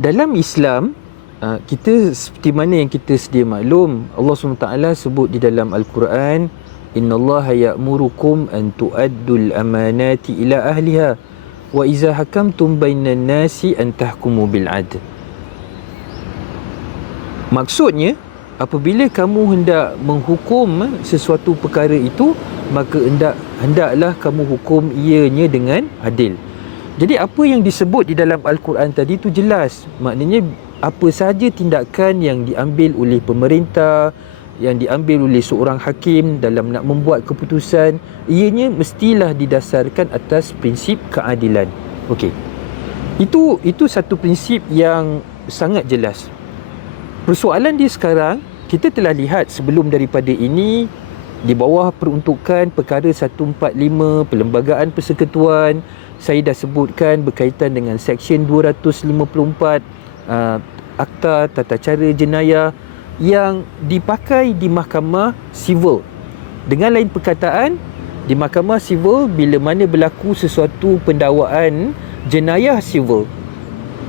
Dalam Islam, kita seperti mana yang kita sedia maklum, Allah SWT sebut di dalam Al-Quran, innallaha ya'murukum an tu'addul amanati ila ahliha wa iza hakamtum bainan nasi an tahkumu bil adl. Maksudnya, apabila kamu hendak menghukum sesuatu perkara itu, maka hendaklah kamu hukum ianya dengan adil. Jadi apa yang disebut di dalam Al-Quran tadi itu jelas. Maknanya apa sahaja tindakan yang diambil oleh pemerintah, yang diambil oleh seorang hakim dalam nak membuat keputusan, ianya mestilah didasarkan atas prinsip keadilan. Okey. Itu satu prinsip yang sangat jelas. Persoalan dia sekarang, kita telah lihat sebelum daripada ini, di bawah peruntukan perkara 145 Perlembagaan Persekutuan, saya dah sebutkan berkaitan dengan Seksyen 254 Akta Tata Cara Jenayah yang dipakai di Mahkamah Sivil. Dengan lain perkataan, di Mahkamah Sivil bila mana berlaku sesuatu pendakwaan jenayah sivil,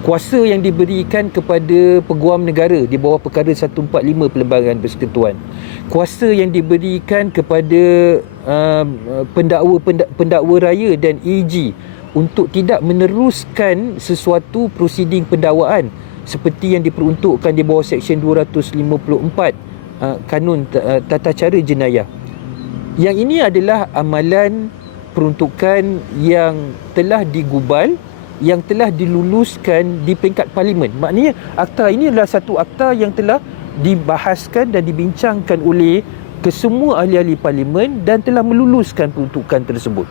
kuasa yang diberikan kepada peguam negara di bawah perkara 145 Perlembagaan Persekutuan, kuasa yang diberikan kepada pendakwa raya dan AG untuk tidak meneruskan sesuatu prosiding pendakwaan seperti yang diperuntukkan di bawah Seksyen 254 Kanun Tata Cara Jenayah. Yang ini adalah amalan peruntukan yang telah digubal, yang telah diluluskan di peringkat parlimen. Maknanya akta ini adalah satu akta yang telah dibahaskan dan dibincangkan oleh kesemua ahli-ahli parlimen dan telah meluluskan peruntukan tersebut.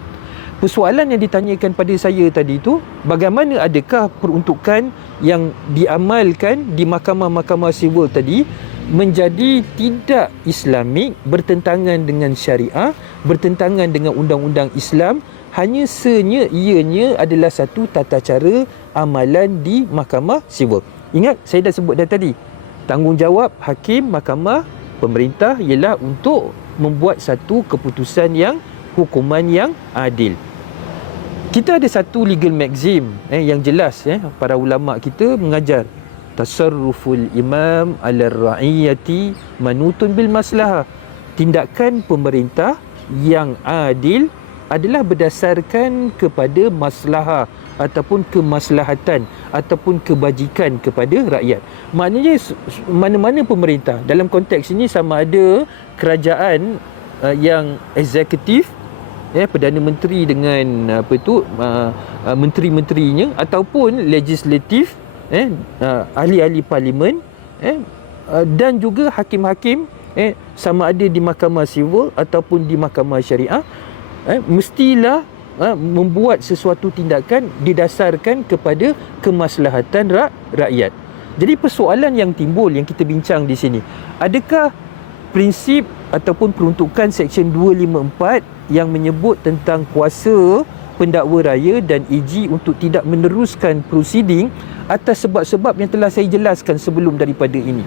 Persoalan yang ditanyakan pada saya tadi itu, bagaimana adakah peruntukan yang diamalkan di mahkamah-mahkamah sivil tadi menjadi tidak Islamik, bertentangan dengan syariah, bertentangan dengan undang-undang Islam, hanya ianya adalah satu tata cara amalan di mahkamah sivil. Ingat, saya dah sebut dah tadi, tanggungjawab hakim, mahkamah, pemerintah ialah untuk membuat satu keputusan yang hukuman yang adil. Kita ada satu legal maxim yang jelas, para ulama kita mengajar tasarruful imam ala ra'iyati manutun bil maslahah. Tindakan pemerintah yang adil adalah berdasarkan kepada maslahah ataupun kemaslahatan ataupun kebajikan kepada rakyat. Maknanya mana-mana pemerintah dalam konteks ini, sama ada kerajaan yang eksekutif, Perdana Menteri dengan menteri-menterinya, ataupun legislatif, ahli-ahli parlimen, dan juga hakim-hakim, sama ada di mahkamah sivil ataupun di mahkamah syariah, mestilah membuat sesuatu tindakan didasarkan kepada kemaslahatan rakyat. Jadi persoalan yang timbul yang kita bincang di sini, adakah prinsip ataupun peruntukan Seksyen 254 yang menyebut tentang kuasa pendakwa raya dan AG untuk tidak meneruskan prosiding atas sebab-sebab yang telah saya jelaskan sebelum daripada ini,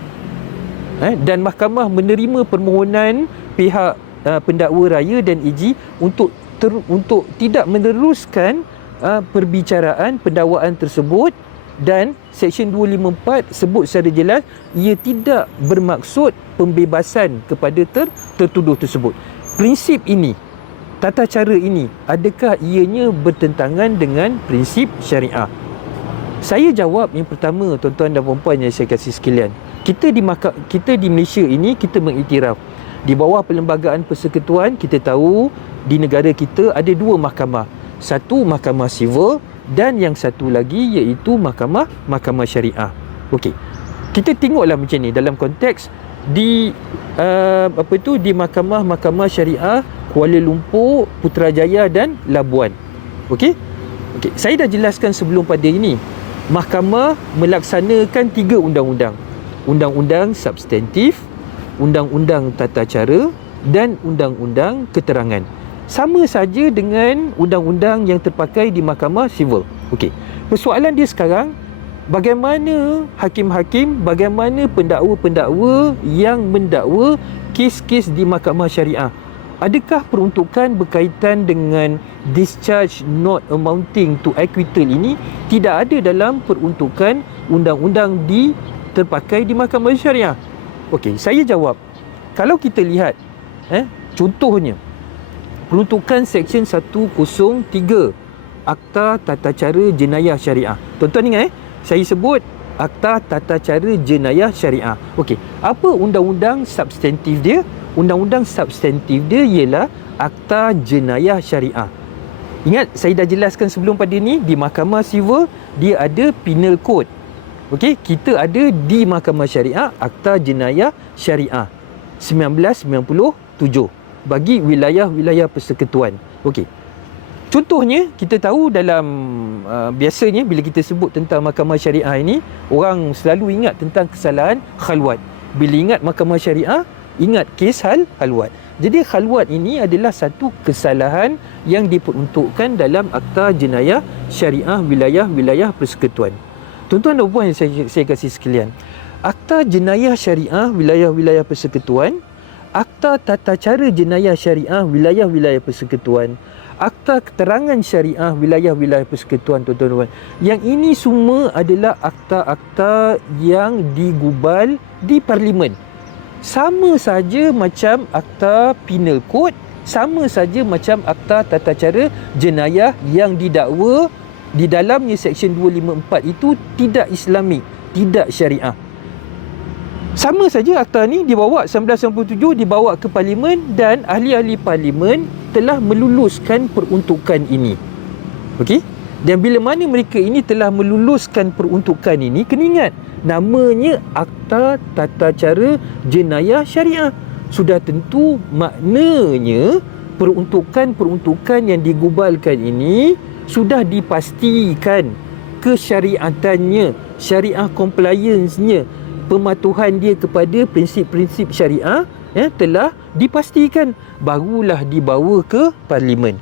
dan mahkamah menerima permohonan pihak pendakwa raya dan AG untuk tidak meneruskan perbicaraan pendakwaan tersebut, dan Seksyen 254 sebut secara jelas ia tidak bermaksud pembebasan kepada tertuduh tersebut. Prinsip ini, tata cara ini, adakah ianya bertentangan dengan prinsip syariah? Saya jawab yang pertama, tuan-tuan dan puan-puan yang saya kasih sekalian, kita di Malaysia ini, kita mengiktiraf di bawah Perlembagaan Persekutuan. Kita tahu di negara kita ada dua mahkamah, satu mahkamah sivil dan yang satu lagi iaitu mahkamah syariah. Okey, kita tengoklah macam ni dalam konteks di di mahkamah syariah Kuala Lumpur, Putrajaya dan Labuan. Okey, saya dah jelaskan sebelum pada ini, mahkamah melaksanakan 3 undang-undang: undang-undang substantif, undang-undang tata cara dan undang-undang keterangan. Sama saja dengan undang-undang yang terpakai di mahkamah sivil. Okey, persoalan dia sekarang, bagaimana hakim-hakim, bagaimana pendakwa-pendakwa yang mendakwa kes-kes di mahkamah syariah? Adakah peruntukan berkaitan dengan discharge not amounting to acquittal ini tidak ada dalam peruntukan undang-undang terpakai di mahkamah syariah? Okey, saya jawab. Kalau kita lihat contohnya peruntukan Seksyen 103 Akta Tata Cara Jenayah Syariah. Tuan-tuan ingat saya sebut Akta Tata Cara Jenayah Syariah. Okey, apa undang-undang substantif dia? Undang-undang substantif dia ialah Akta Jenayah Syariah. Ingat, saya dah jelaskan sebelum pada ni, di Mahkamah Sivil dia ada Penal Code. Okey, kita ada di Mahkamah Syariah Akta Jenayah Syariah 1997 bagi wilayah-wilayah persekutuan. Okey. Contohnya, kita tahu dalam biasanya bila kita sebut tentang Mahkamah Syariah ini, orang selalu ingat tentang kesalahan khalwat. Bila ingat Mahkamah Syariah, ingat kes khalwat. Jadi khalwat ini adalah satu kesalahan yang diperuntukkan dalam Akta Jenayah Syariah wilayah-wilayah persekutuan. Tuan-tuan dan puan yang saya kasih sekalian, Akta Jenayah Syariah wilayah-wilayah persekutuan, Akta Tata Cara Jenayah Syariah wilayah-wilayah persekutuan, Akta Keterangan Syariah wilayah-wilayah persekutuan, tuan-tuan dan puan. Yang ini semua adalah akta-akta yang digubal di Parlimen. Sama saja macam Akta Penal Code, sama saja macam Akta Tata Cara Jenayah yang didakwa di dalamnya Seksyen 254 itu tidak Islamik, tidak syariah. Sama saja akta ni dibawa 1997, dibawa ke Parlimen dan ahli-ahli Parlimen telah meluluskan peruntukan ini. Okey? Dan bila mana mereka ini telah meluluskan peruntukan ini, kena ingat, namanya Akta Tata Cara Jenayah Syariah. Sudah tentu maknanya peruntukan-peruntukan yang digubalkan ini sudah dipastikan kesyariatannya, syariah compliance-nya, pematuhan dia kepada prinsip-prinsip syariah telah dipastikan, barulah dibawa ke Parlimen.